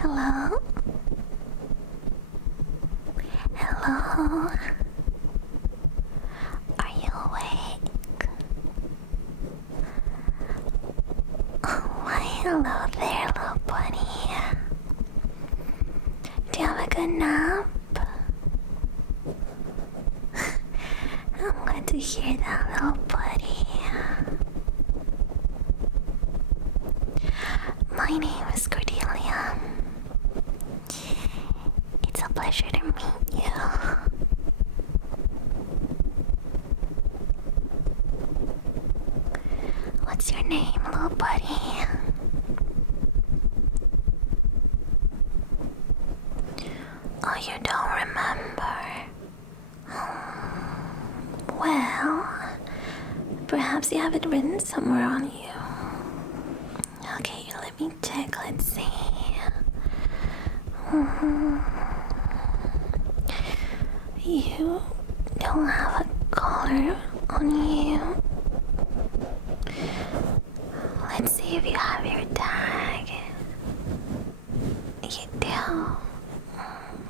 Hello? Hello? Are you awake? Oh, why hello there, little bunny. Do you have a good nap? I'm glad to hear that, little buddy. My name is Cordelia. It's a pleasure to meet you. What's your name, little buddy? Oh, you don't remember? Well, perhaps you have it written somewhere on you. Okay, let me check. Let's see. You don't have a collar on you. Let's see if you have your tag. You do.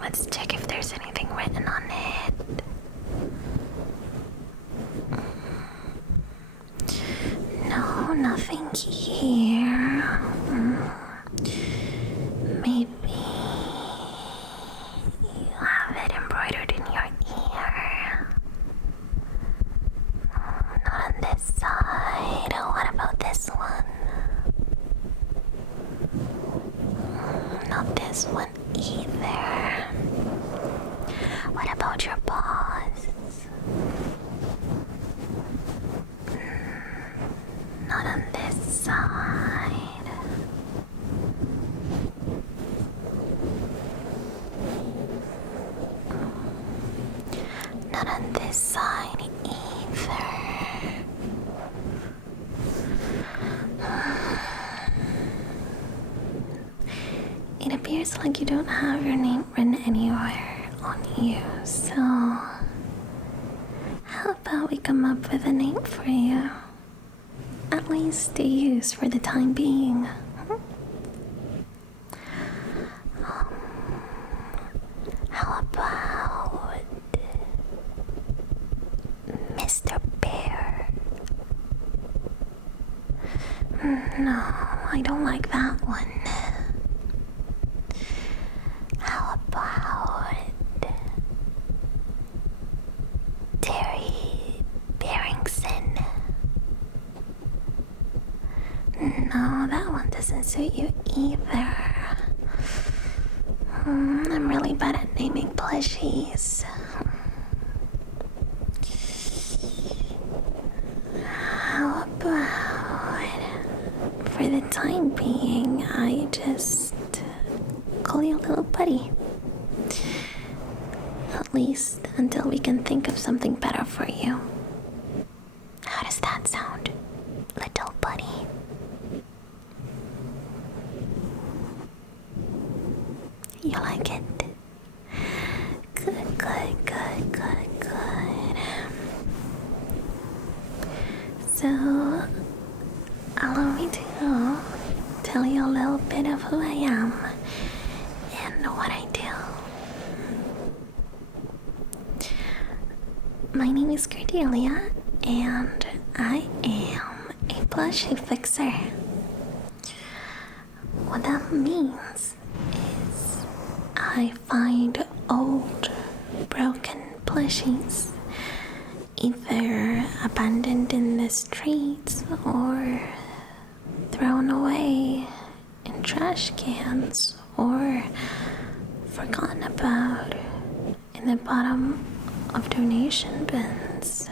Let's check if there's anything written on it. No, nothing here. Maybe you have it embroidered in your ear. Not on this side. What about this one? Not this one either. What about your paws? Not on this side. Not on this side either. It appears like you don't have your name written anywhere on you, so how about we come up with a name for you? At least to use for the time being. How about Mr. Bear? No, I don't like that one. How about Terry Barrington? No, that one doesn't suit you either. I'm really bad at naming plushies. How about, for the time being, I just call you little buddy. At least until we can think of something better for you. How does that sound, little buddy? You like it? Good, good, good, good, good. So, allow me to tell you a little bit of who I am and what I do. My name is Cordelia, and I am a plushie fixer. What that means is I find old, broken plushies, either abandoned in the streets or thrown away in trash cans or forgotten about in the bottom of donation bins.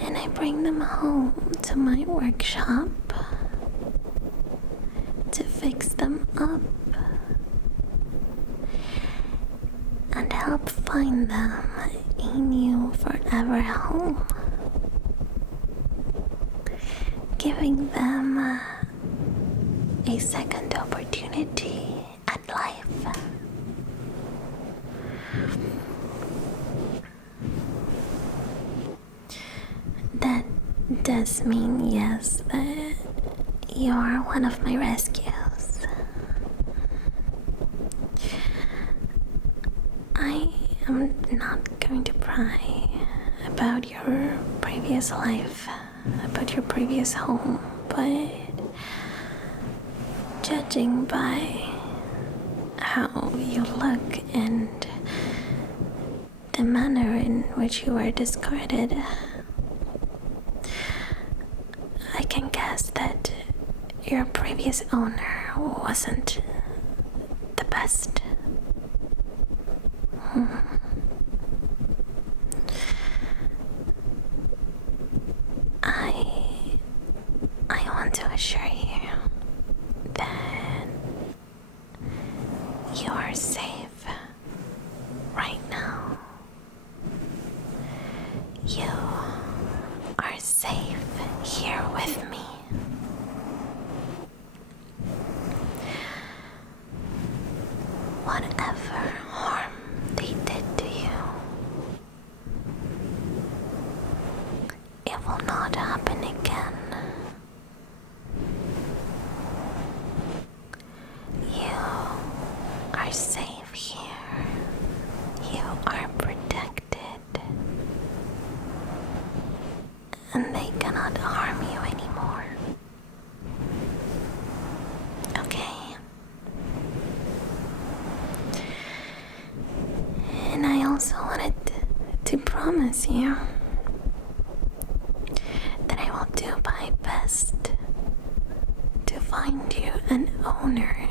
And I bring them home to my workshop to fix them up and help find them a new forever home, giving them a second opportunity at life. That does mean, yes, that you are one of my rescues. cry about your previous life, about your previous home, but judging by how you look and the manner in which you were discarded, I can guess that your previous owner wasn't the best. I want to assure you that you are safe right now. You are safe here with me. Whatever harm they did to you, it will not happen again. You are safe here. You are protected. And they cannot harm you anymore. Okay? And I also wanted to promise you that I will do my best to find you an owner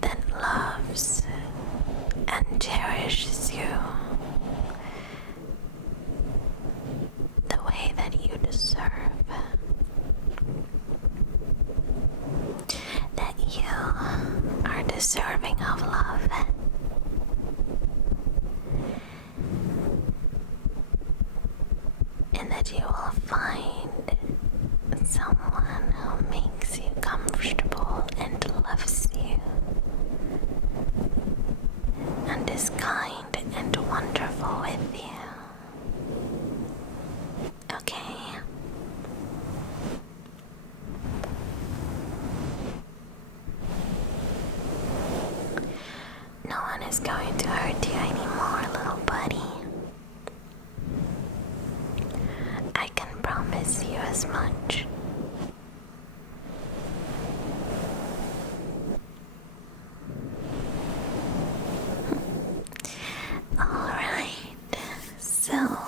that loves and cherishes you the way that you deserve. That you are deserving of love. And that you will find someone who makes you comfortable and loves you and is kind and wonderful with you. Okay? No one is going to hurt you anymore, little buddy. I can promise you as much. Alright, so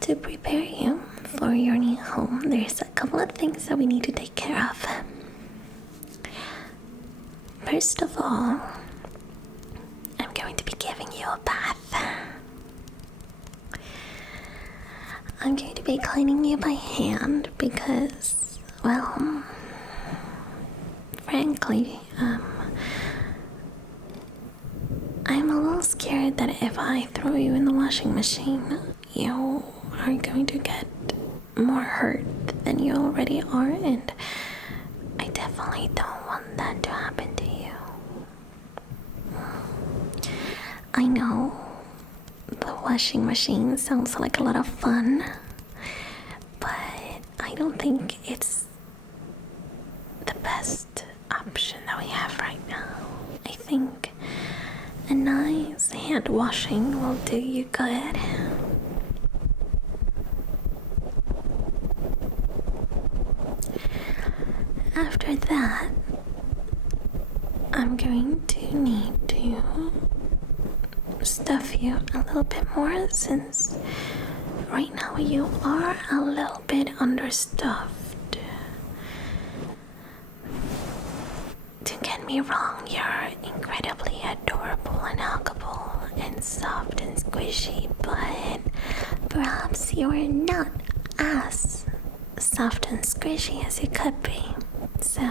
to prepare you for your new home, there's a couple of things that we need to take care of. First of all, I'm going to be giving you a bath. I'm going to be cleaning you by hand because, well, frankly, I'm a little scared that if I throw you in the washing machine, you are going to get more hurt than you already are, and I definitely don't want that to happen to you. I know the washing machine sounds like a lot of fun, but I don't think it's the best option that we have right now. I think a nice hand washing will do you good. After that, I'm going to need to stuff you a little bit more since right now you are a little bit understuffed. Don't get me wrong, you're incredibly adorable and huggable and soft and squishy, but perhaps you're not as soft and squishy as you could be. So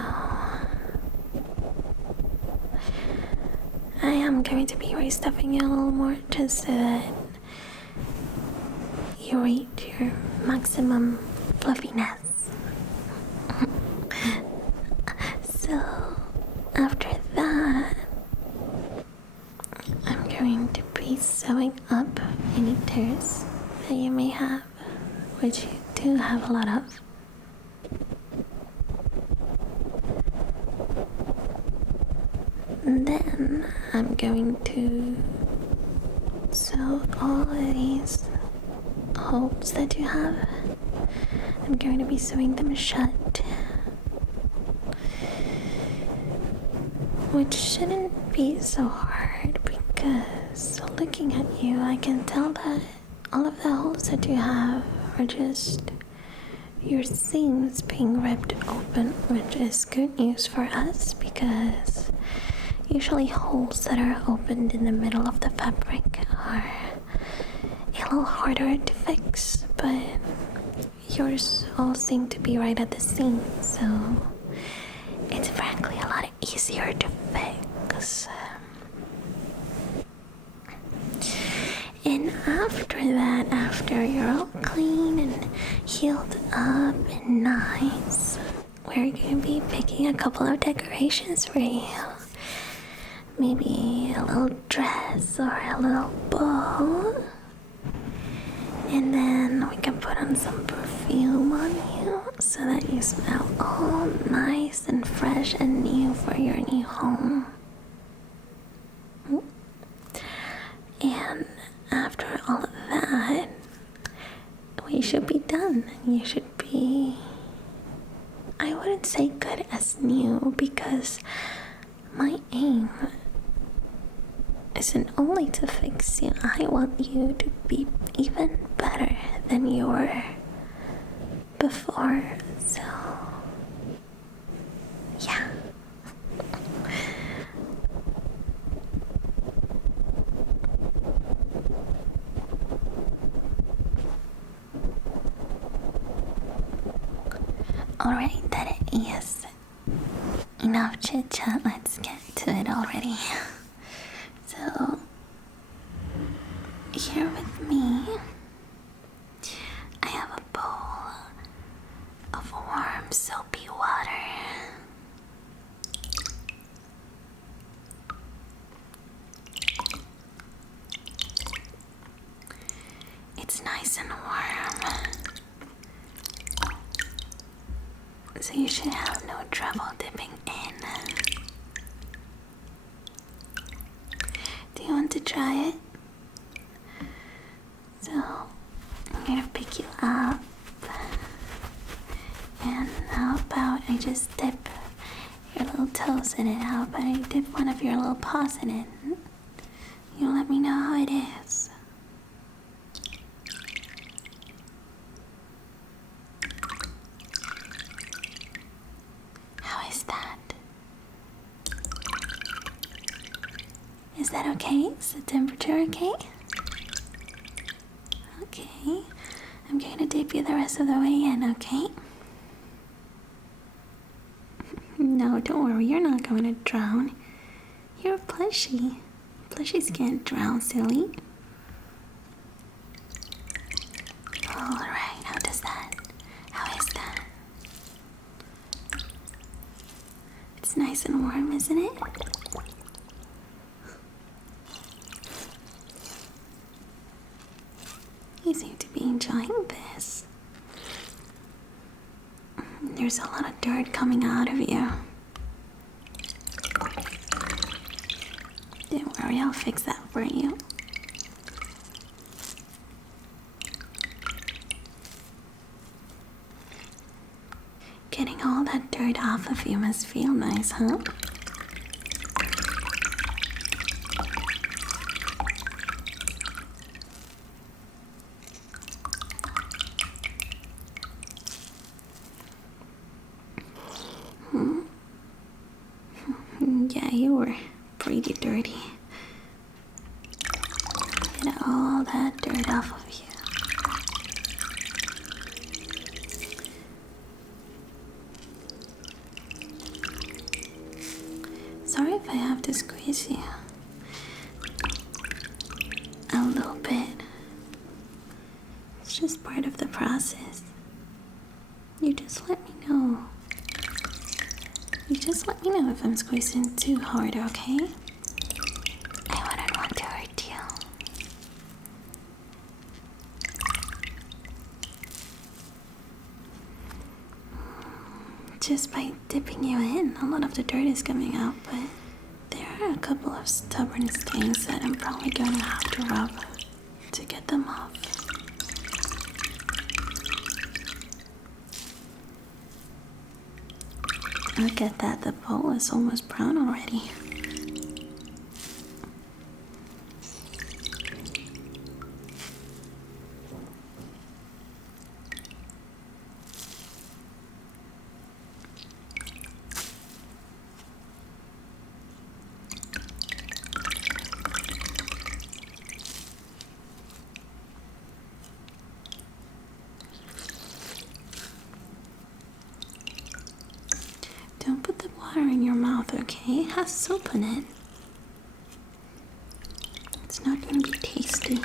I am going to be restuffing you a little more just so that you reach your maximum fluffiness. So after that, I'm going to be sewing up any tears that you may have, which you do have a lot of. And then I'm going to So all of these holes that you have, I'm going to be sewing them shut, which shouldn't be so hard because looking at you, I can tell that all of the holes that you have are just your seams being ripped open, which is good news for us because usually holes that are opened in the middle of the fabric are a little harder to fix, but yours all seem to be right at the seam, so it's frankly a lot easier to fix. And after that, after you're all clean and healed up and nice, we're gonna be picking a couple of decorations for you. Maybe a little dress or a little bow. And then we can put on some perfume on you so that you smell all nice and fresh and new for your new home. And after all of that, we should be done. You should be, I wouldn't say good as new, because my aim isn't only to fix you. I want you to be even better than you were before. So, yeah. Alright, that is enough chit chat. Let's get to it already. So, here with me, I have a bowl of warm, soapy water. It's nice and warm, so you should have no trouble dipping in. Do you want to try it? So, I'm gonna pick you up, and how about I just dip your little toes in it? How about I dip one of your little paws in it? You let me know how it is. How is that? Is that okay? Is the temperature okay? Okay. I'm going to dip you the rest of the way in, okay? No, don't worry. You're not going to drown. You're a plushie. Plushies can't drown, silly. Alright, how does that? How is that? It's nice and warm, isn't it? You seem to be enjoying this. There's a lot of dirt coming out of you. Don't worry, I'll fix that for you. Getting all that dirt off of you must feel nice, huh? Yeah, you were pretty dirty. Get all that dirt off of you. Sorry if I have to squeeze you a little bit. It's just part of the process. You just let me know. You just let me know if I'm squeezing too hard, okay? I wouldn't want to hurt you. Just by dipping you in, a lot of the dirt is coming out, but there are a couple of stubborn stains that I'm probably gonna have to rub to get them off. Look at that, the bowl is almost brown already. Don't put the water in your mouth, okay? It has soap in it. It's not gonna be tasty.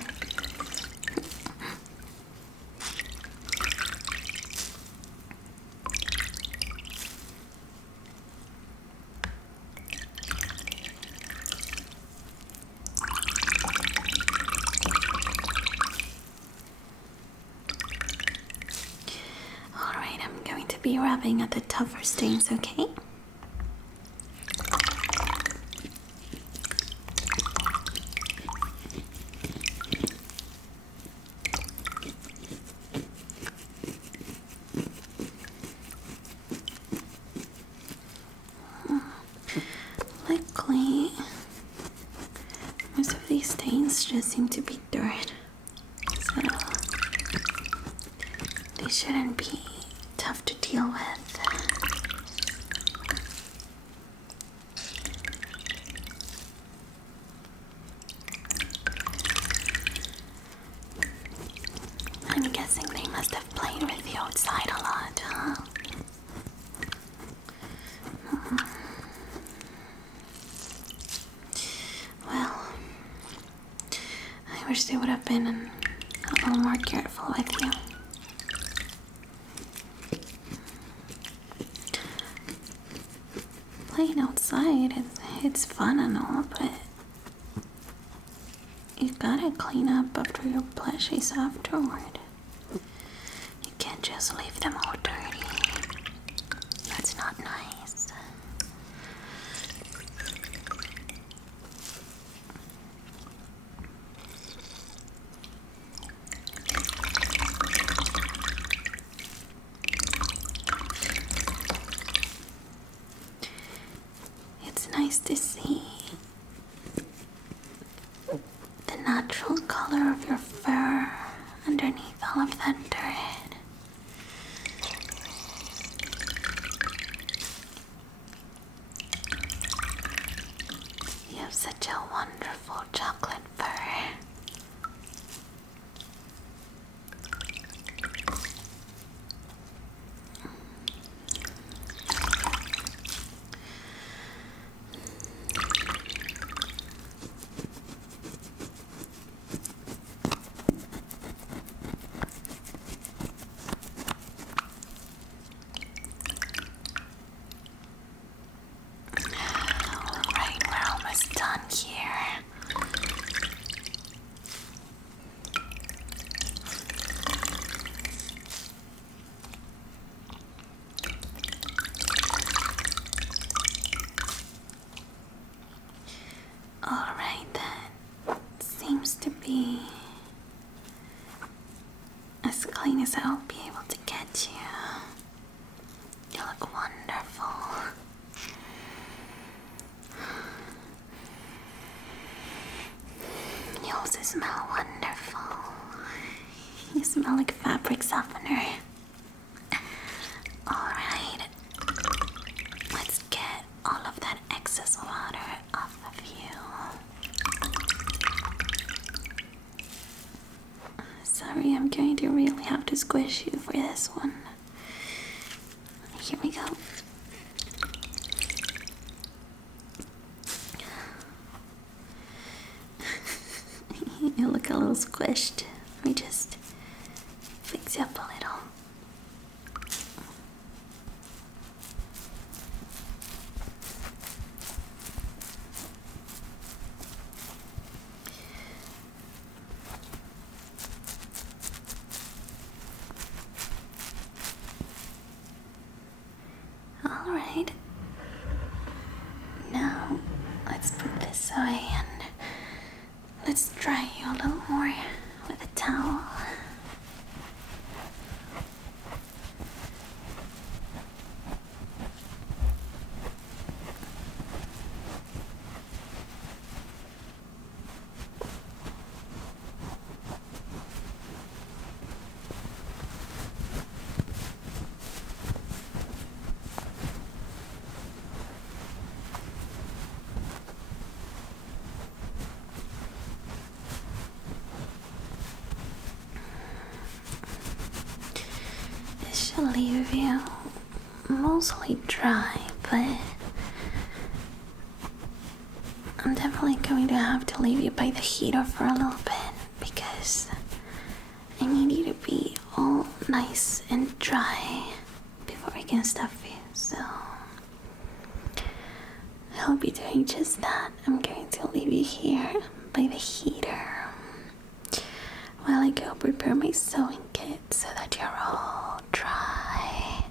Alright, I'm going to be rubbing at the tougher stains, okay? Luckily, most of these stains just seem to be dirt, so they shouldn't be tough to deal with. I'm guessing they must have played with you outside a lot, huh? Well, I wish they would have been a little more careful with you. Playing outside, it's fun and all, but you gotta clean up after your plushies afterward. You can't just leave them all dirty. That's not nice. It's nice to see the natural color of your fur underneath all of that dirt. You have such a wonderful chocolate fur. Alright, we're almost done here. Alright then, seems to be as clean as I'll be able to get you. You look wonderful. You also smell wonderful. You smell like fabric softener. Alright, let's get all of that excess water off of you. Sorry, I'm going to really have to squish you for this one. Here we go. You look a little squished. Let me just fix you up a little. Alright. Now, let's put let's dry you a little more with a towel. Should leave you mostly dry, but I'm definitely going to have to leave you by the heater for a little bit because I need you to be all nice and dry before I can stuff you. So I'll be doing just that. I'm going to leave you here by the heater while I go prepare my sewing kit so that you're all dry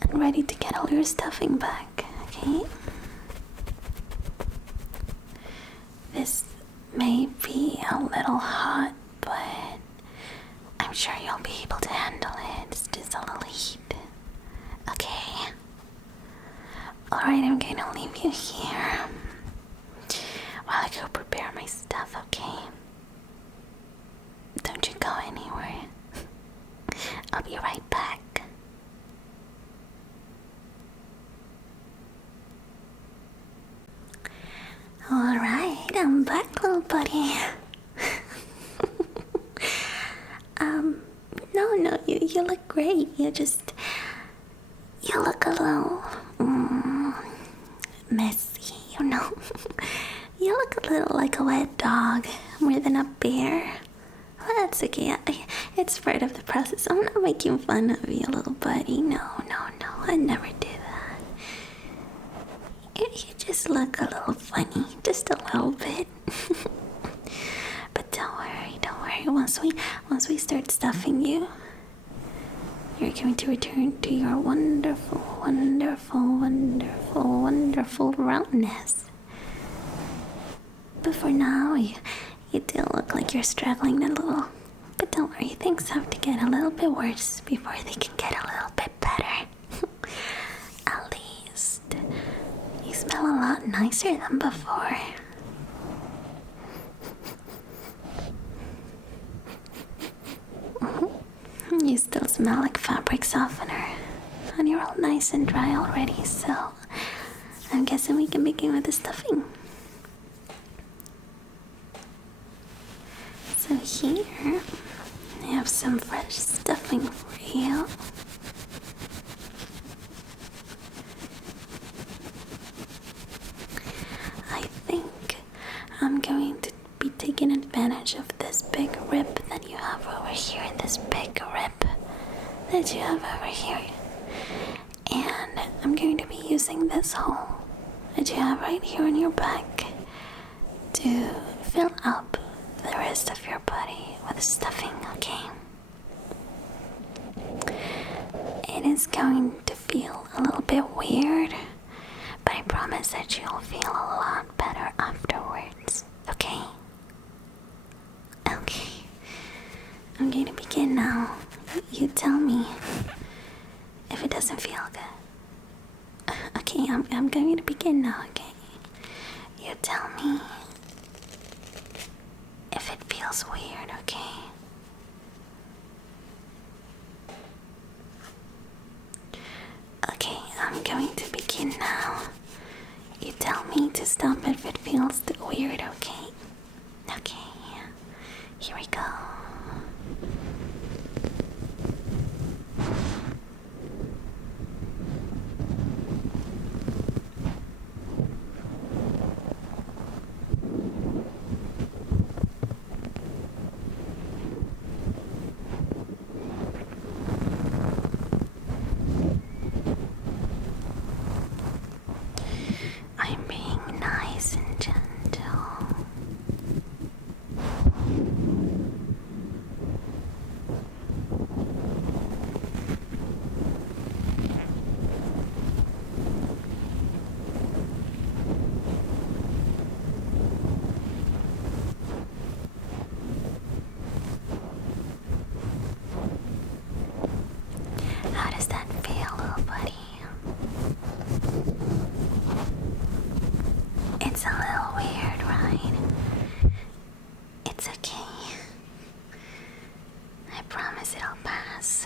and ready to get all your stuffing back, okay? This may be a little hot, but I'm sure you'll be able to handle it. It's just a little heat, okay? Alright, I'm going to leave you here while I go prepare my stuff, okay? Don't you go anywhere. I'll be right back. Alright, I'm back, little buddy. No, you look great. You look a little messy, you know. You look a little like a wet dog more than a bear. Well, that's okay. It's part of the process. I'm not making fun of you, little buddy. No. I never do that. You just look a little funny. Just a little bit. But don't worry. Once we start stuffing you, you're going to return to your wonderful roundness. But for now, you do look like you're struggling a little. But don't worry, things have to get a little bit worse before they can get a little bit better. At least, you smell a lot nicer than before. You still smell like fabric softener. And you're all nice and dry already, so I'm guessing we can begin with the stuffing. So here, I have some fresh stuffing for you. I think I'm going to be taking advantage of this big rib that you have over here, and I'm going to be using this hole that you have right here on your back to fill up the rest of your body with stuffing, okay? It is going to feel a little bit weird, but I promise that you'll feel a lot better afterwards, okay? Okay, I'm going to begin now. You tell me if it doesn't feel good. Okay, I'm going to begin now, okay? You tell me if it feels weird, okay? Okay, I'm going to begin now. You tell me to stop if it feels too weird, okay? Okay, here we go. I'm being nice and gentle. does that feel, little buddy? It's a little weird, right? It's okay. I promise it'll pass.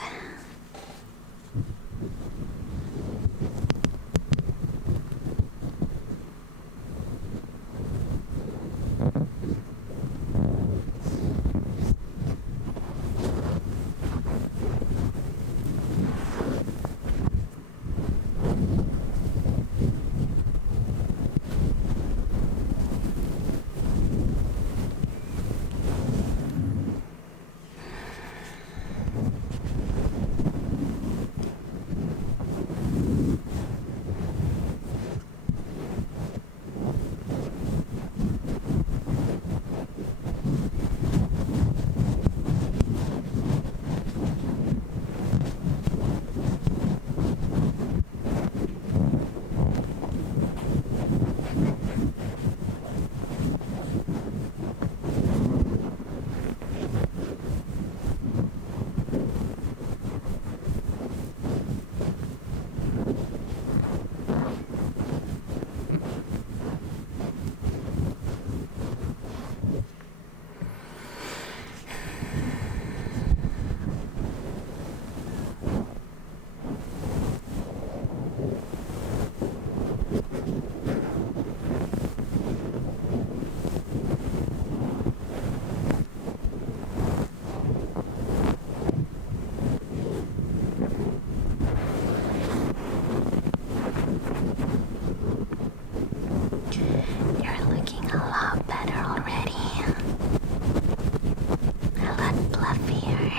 You're looking a lot better already. A lot fluffier.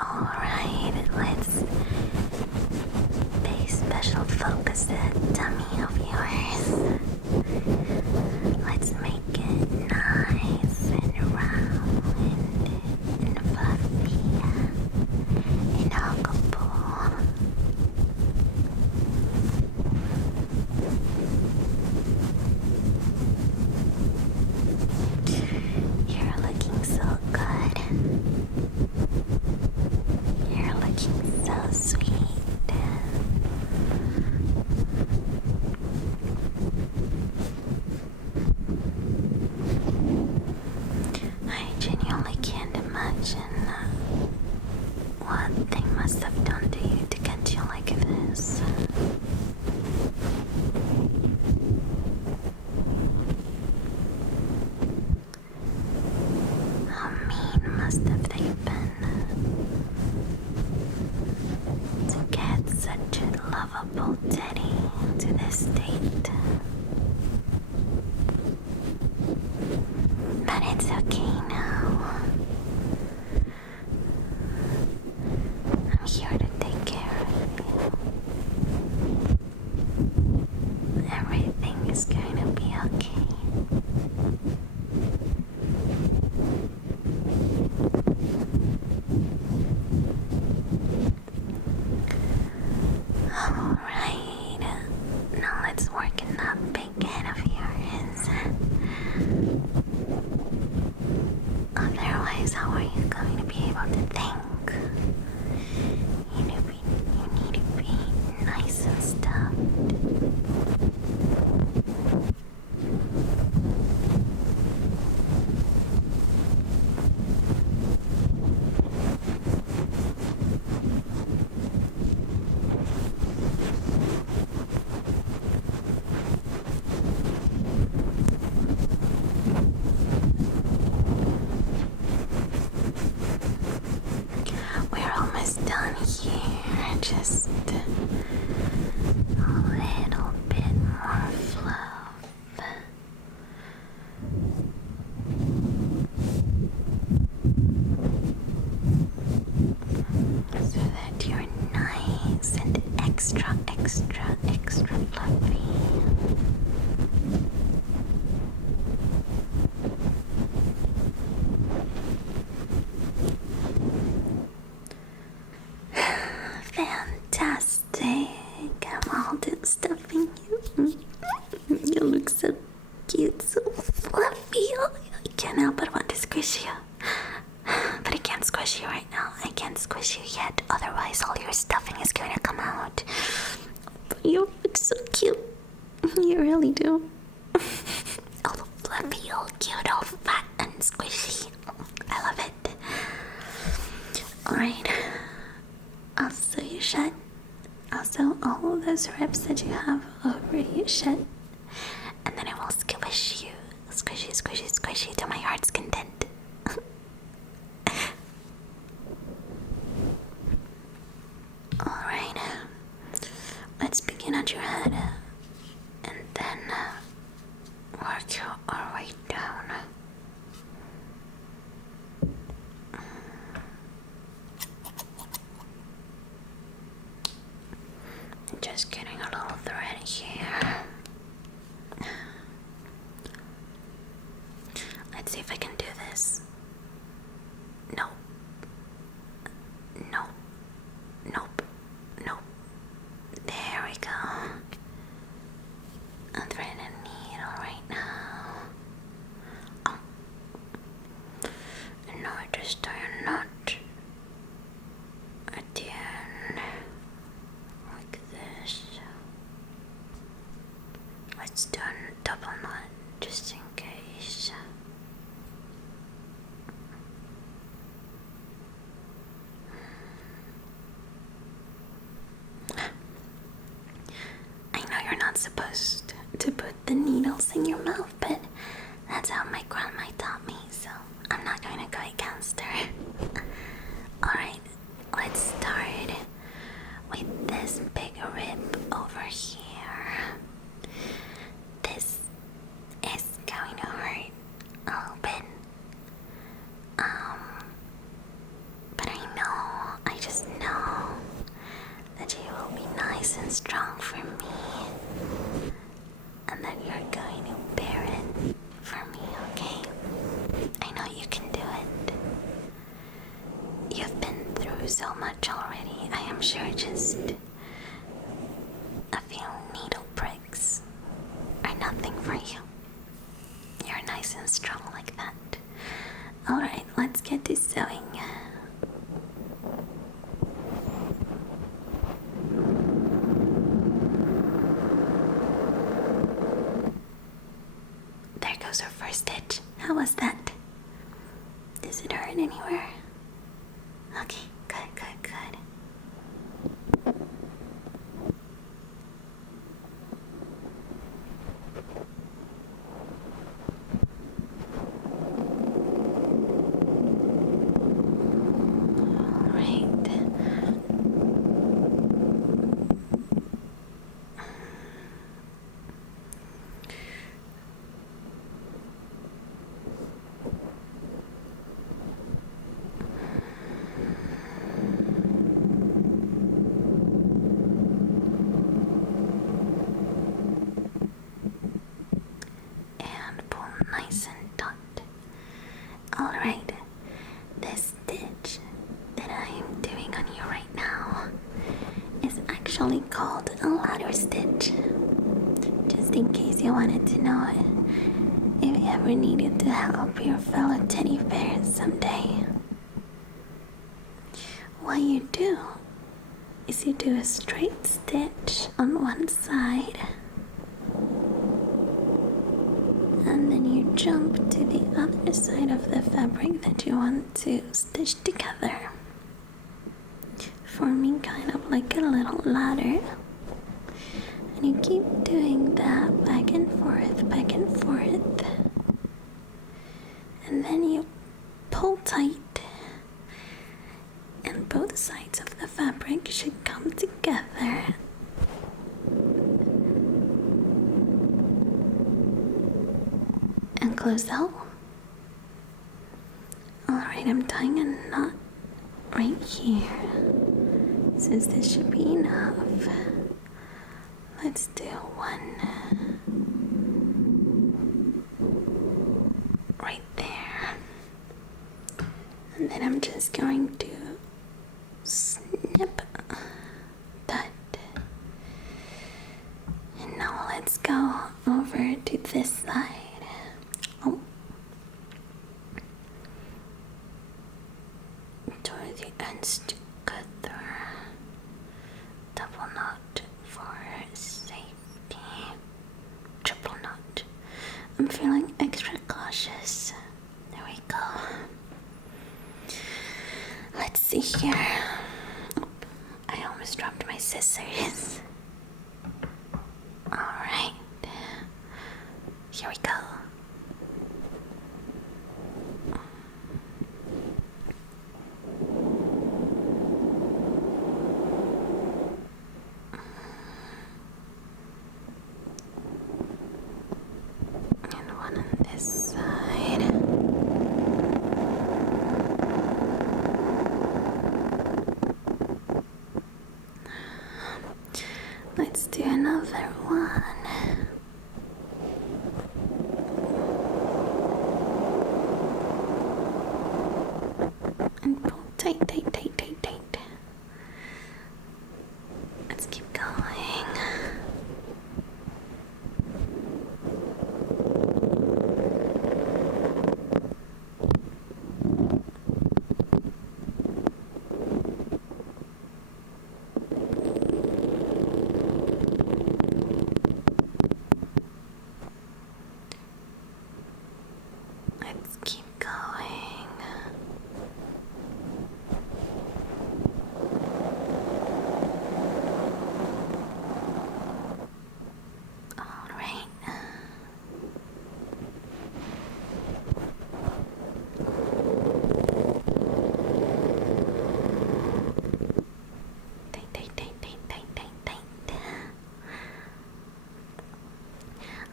Alright, let's pay special focus to that tummy of yours. Let's make it nice and round and fluffy and huggable. You're looking so good. You're looking so sweet. I genuinely can't imagine what they must have done to you to get you like this. How mean must have they been to get such a lovable teddy to this state? But it's okay now. I'm here to take care of you. Everything is going to be okay. Alright, now let's work in that big head of yours. Otherwise, how are you going to be able to think? You need to be nice and stuffed. extra, extra, extra fluffy. Fantastic. I'm all done stuffing you. You look so cute, so fluffy. I can't help but want to squish you. But I can't squish you right now. I can't squish you yet. Otherwise, all your stuffing is going to come out. But you look so cute. You really do. All fluffy, all cute, all fat and squishy. I love it. Alright. I'll sew you shut. I'll sew all those ribs that you have over you shut. And then I will squish you. Squishy, squishy, squishy to my heart's content. Alright. Let's begin at your head. And then work you all way down. Just getting a little thread here. Let's see if I can do this. Nope. Nope. Nope. Nope. There we go. I'm threading a needle right now. Oh. And now I just tie a knot at the end. Like this. Let's do a double knot just in case. I know you're not supposed to put the needles in your mouth, but that's how my grandma taught me, so I'm not going to go against her. Alright, let's start with this big rib over here. This is going to hurt a little bit. But I just know that you will be nice and strong for me. And that you're going to bear it for me, okay? I know you can do it. You've been through so much already. I am sure just a few needle pricks are nothing for you. You're nice and strong like that. Alright, let's get to sewing. There goes our first stitch. How was that? Does it hurt anywhere? Okay, good, good, good. Nice and taut. Alright, this stitch that I am doing on you right now is actually called a ladder stitch. Just in case you wanted to know it, if you ever needed to help your fellow teddy bears someday. What you do is you do a straight stitch on one side, and then you jump to the other side of the fabric that you want to stitch together, forming kind of like a little ladder. And you keep doing that back and forth, back and forth. And then you pull tight, and both sides of the fabric should come together. And close out. Alright, I'm tying a knot right here, since this should be enough. let's do one right there. And then I'm just going to snip that. And now let's go over to this side. Oh. Toward the ends together. Double knot for safety. Triple knot. I'm feeling extra cautious. There we go. Let's see here. Oh, I almost dropped my scissors. Alright. Here we go. And one on this side. Let's do another one. And pull tight, tight, tight, tight, tight. Let's keep going. Let's keep going. All right. Tight, tight, tight, tight, tight, tight, tight.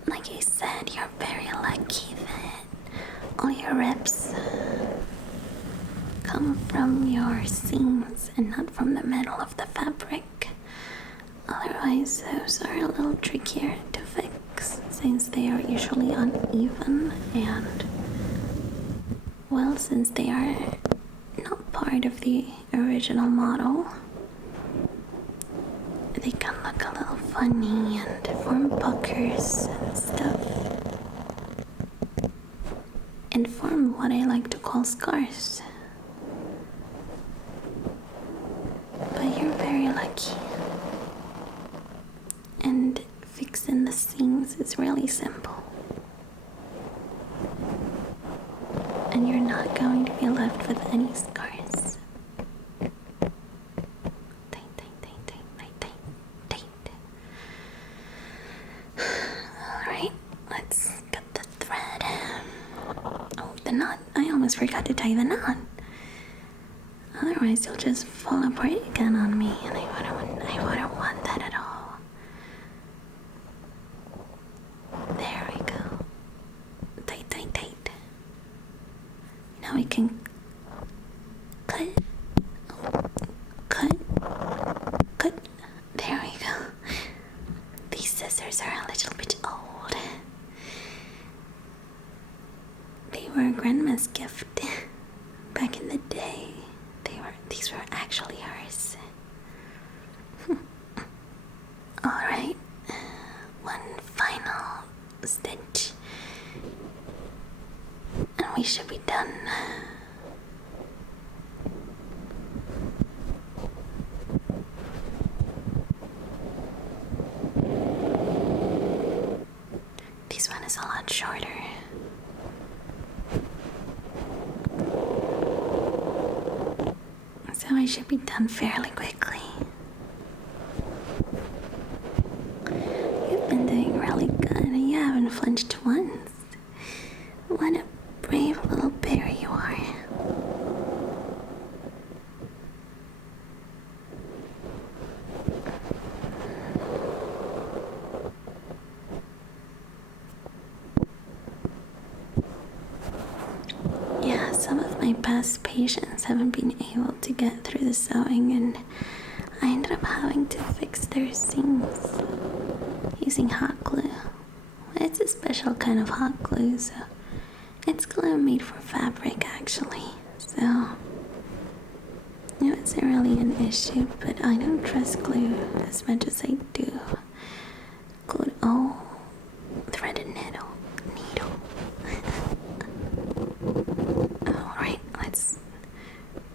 Like I said, you're very lucky that all your rips come from your seams and not from the middle of the fabric. Otherwise, those are a little trickier to fix since they are usually uneven and, well, since they are not part of the original model, they can look a little funny and form puckers and stuff. And form what I like to call scars. But you're very lucky. And fixing the seams is really simple. And you're not going to be left with any scars. Tight, tight, tight, tight, tight, tight, tight. Alright, let's cut the thread. Oh, the knot. I almost forgot to tie the knot. Otherwise, you'll just fall apart again on me, and I wouldn't want that at all. There we go. Tight, tight, tight. Now we can cut, cut, cut. There we go. These scissors are a little bit old. They were grandma's gift back in the day. These were actually hers. Alright, one final stitch and we should be done. This one is a lot shorter. So I should be done fairly quickly. You've been doing really good and you haven't flinched once. What a brave little bear you are. Yeah, some of my past patients haven't been able to get through the sewing and I ended up having to fix their seams. using hot glue. It's a special kind of hot glue, so it's glue made for fabric actually. So it wasn't really an issue, but I don't trust glue as much as I do glue. Oh, threaded needle. Alright, let's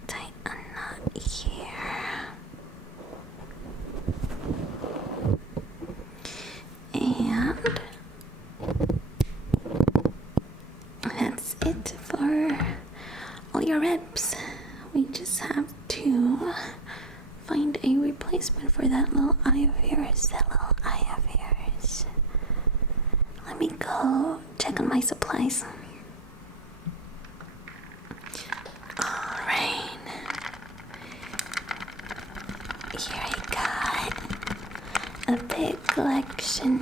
tie a knot here. And that's it for all your ribs. We just have to find a replacement for that little eye of yours. Let me go check on my supplies. Alright. Here I got a big collection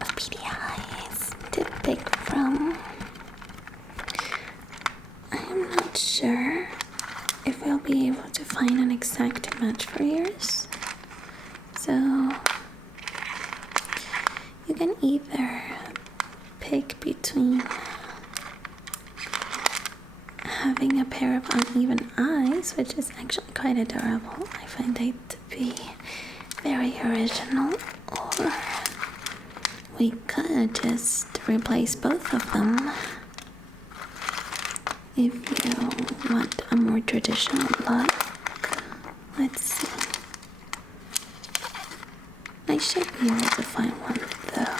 of PDIs to pick from. I am not sure if we'll be able to find an exact match for yours. So you can either pick between having a pair of uneven eyes, which is actually quite adorable. I find it to be very original, or we could just replace both of them if you want a more traditional look. Let's see. I should be able to find one though.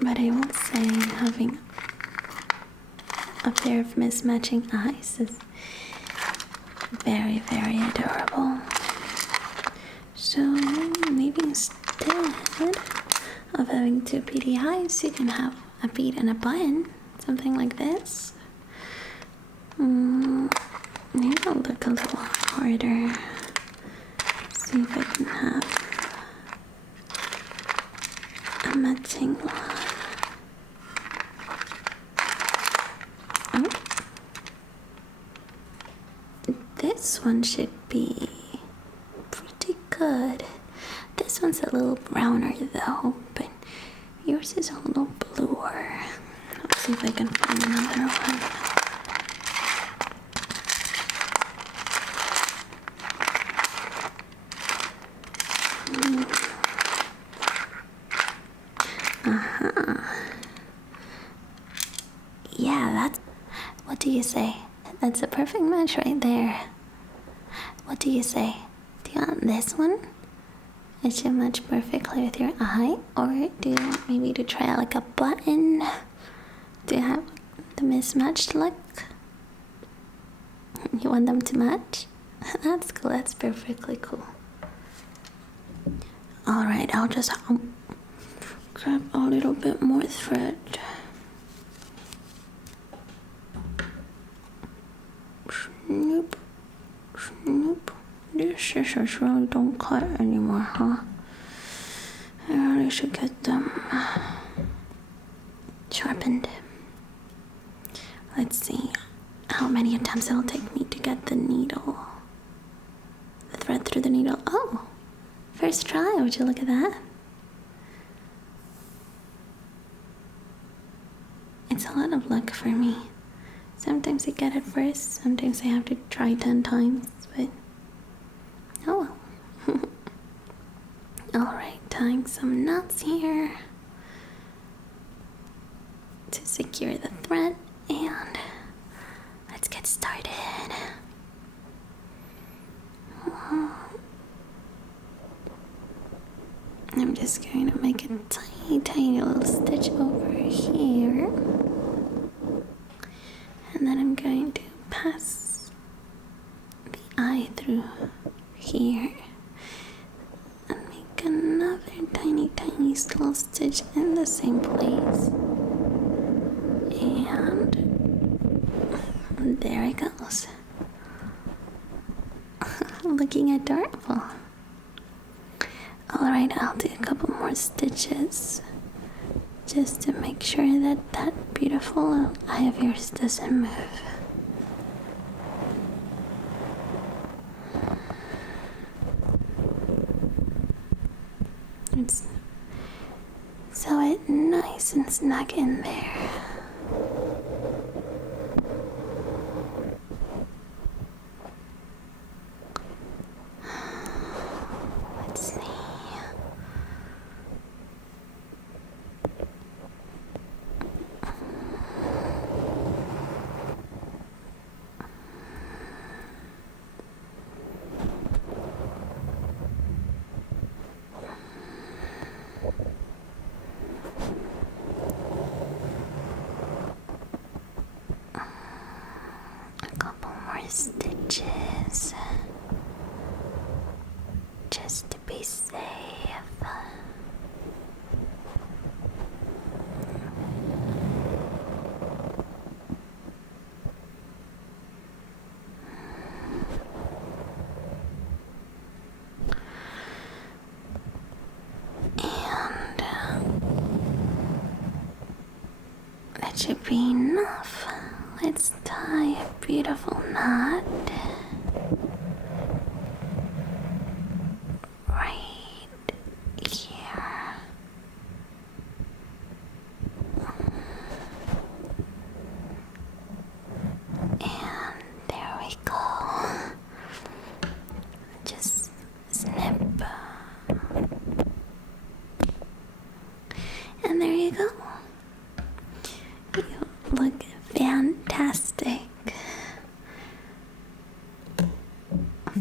But I will say having a pair of mismatching eyes is very, very adorable. So maybe instead of having two PDIs, you can have a bead and a button, something like this. Maybe it'll look a little harder. See if I can have a matching one. This one should be pretty good. This one's a little browner though, but yours is a little bluer. Let's see if I can find another one. Yeah, that's... What do you say? That's a perfect match right there. What do you say? Do you want this one? It should match perfectly with your eye. Or do you want maybe to try like a button? Do you have the mismatched look? You want them to match? That's cool, that's perfectly cool. Alright, I'll just grab a little bit more thread. Snoop, snoop. These scissors really don't cut anymore, huh? I really should get them sharpened. Let's see how many attempts it'll take me to get the needle, the thread through the needle. Oh, first try, would you look at that? It's a lot of luck for me. Sometimes I get it first, sometimes I have to try 10 times, but oh well. Alright, tying some knots here to secure the thread, and let's get started. I'm just going to make a tiny, tiny little stitch over here. And then I'm going to pass the eye through here and make another tiny, tiny little stitch in the same place. And there it goes. Looking adorable. Alright, I'll do a couple more stitches just to make sure that that beautiful eye of yours doesn't move. pants. So it's nice and snug in there. Let's see. A couple more stitches just to be safe. And that should be enough. Let's tie a beautiful knot right here. And there we go. Just snip. And there you go. You look fantastic.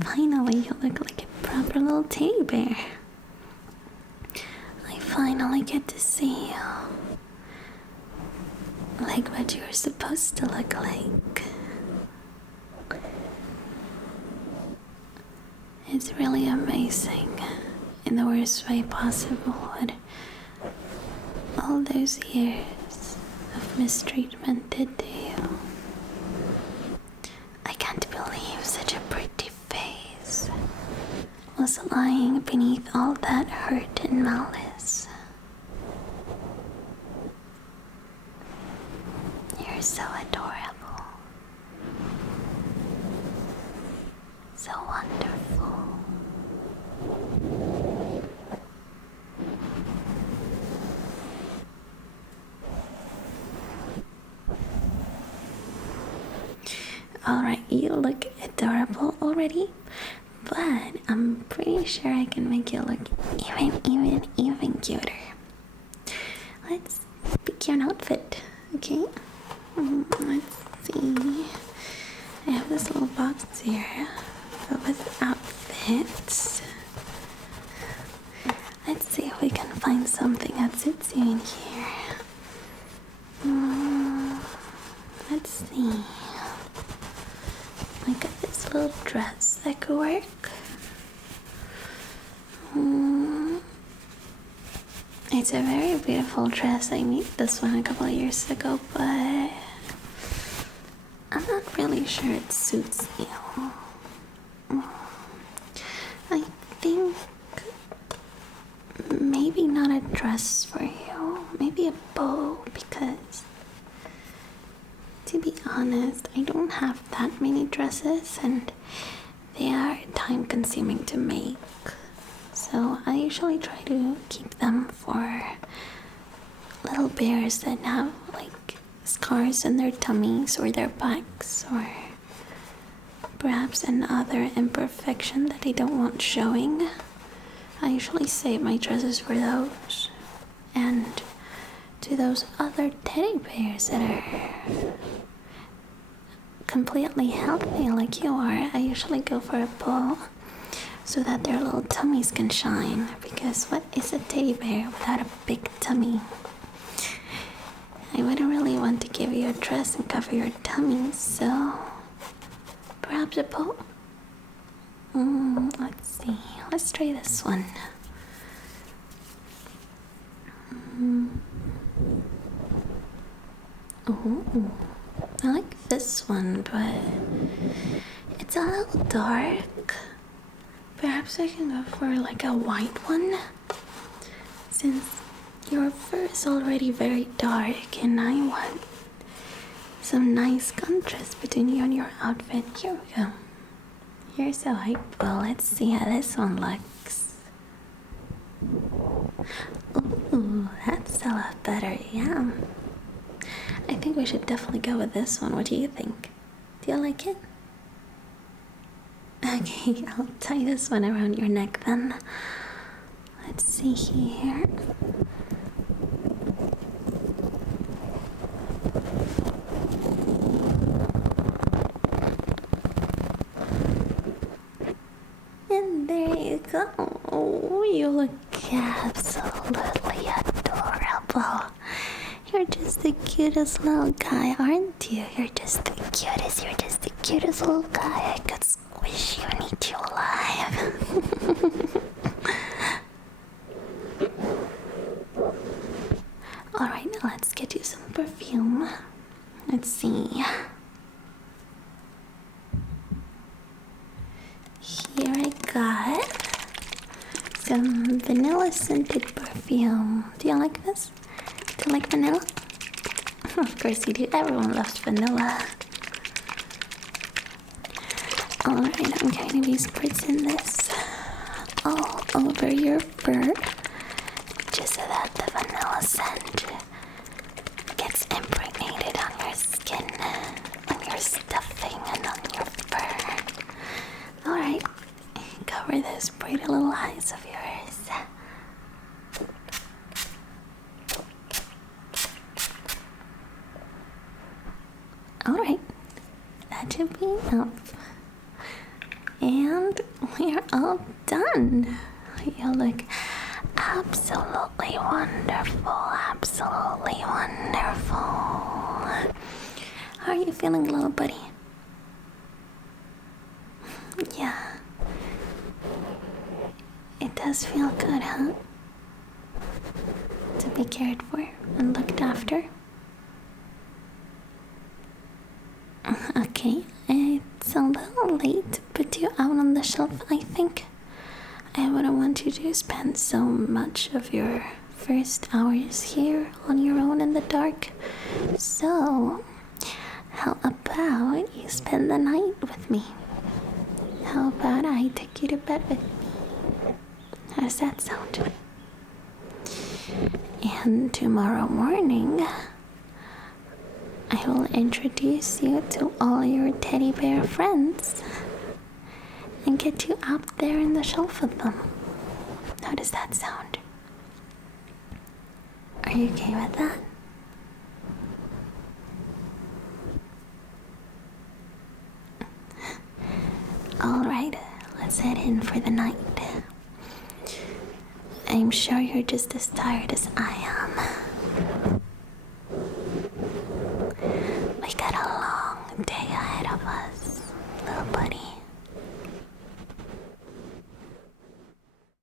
Finally, you look like a proper little teddy bear. I finally get to see you like what you were supposed to look like. It's really amazing in the worst way possible what all those years of mistreatment did to you. I can't believe such a pretty face was lying beneath all that hurt and malice. You're so adorable, so wonderful. Alright, you look adorable already, but I'm pretty sure I can make you look even cuter. Let's pick your outfit, okay? Let's see. I have this little box here filled with outfits. Let's see if we can find something that suits you in here. Let's see. I got this little dress that could work. It's a very beautiful dress. I made this one a couple of years ago, but I'm not really sure it suits you. I think maybe not a dress for you. Maybe a bow, because to be honest, I don't have that many dresses and they are time consuming to make. So I usually try to keep them for little bears that have like scars on their tummies or their backs, or perhaps another imperfection that I don't want showing. I usually save my dresses for those. And to those other teddy bears that are completely healthy like you are, I usually go for a bow so that their little tummies can shine, because what is a teddy bear without a big tummy? I wouldn't really want to give you a dress and cover your tummy, so perhaps a bow? Let's see. Let's try this one. Oh, I like this one, but it's a little dark. Perhaps I can go for like a white one, since your fur is already very dark and I want some nice contrast between you and your outfit. Here we go. Here's a white bow. Let's see how this one looks. Ooh, that's a lot better, yeah. I think we should definitely go with this one. What do you think? Do you like it? Okay, I'll tie this one around your neck then. Let's see here. And there you go. Oh, you look absolutely adorable. You're just the cutest little guy, aren't you? You're just the cutest little guy. I could squish you and eat you alive. Alright, now let's get you some perfume. Let's see. Here I got some vanilla scented perfume. Do you like this? Do you like vanilla? Of course you do. Everyone loves vanilla. Alright, I'm going to be spritzing this all over your fur, just so that the vanilla scent gets impregnated on your skin, on your stuffing, and on your fur. Alright, cover those pretty little eyes of yours. Alright, that should be enough. And we're all done. You look absolutely wonderful, absolutely wonderful. How are you feeling, little buddy? Yeah. It does feel good, huh? To be cared for and looked after. Okay, it's a little late to put you out on the shelf, I think. I wouldn't want you to spend so much of your first hours here on your own in the dark. So, how about you spend the night with me? How about I take you to bed with me? How does that sound? And tomorrow morning, I will introduce you to all your teddy bear friends and get you up there in the shelf with them. How does that sound? Are you okay with that? Alright, let's head in for the night. I'm sure you're just as tired as I am. We got a long day ahead of us.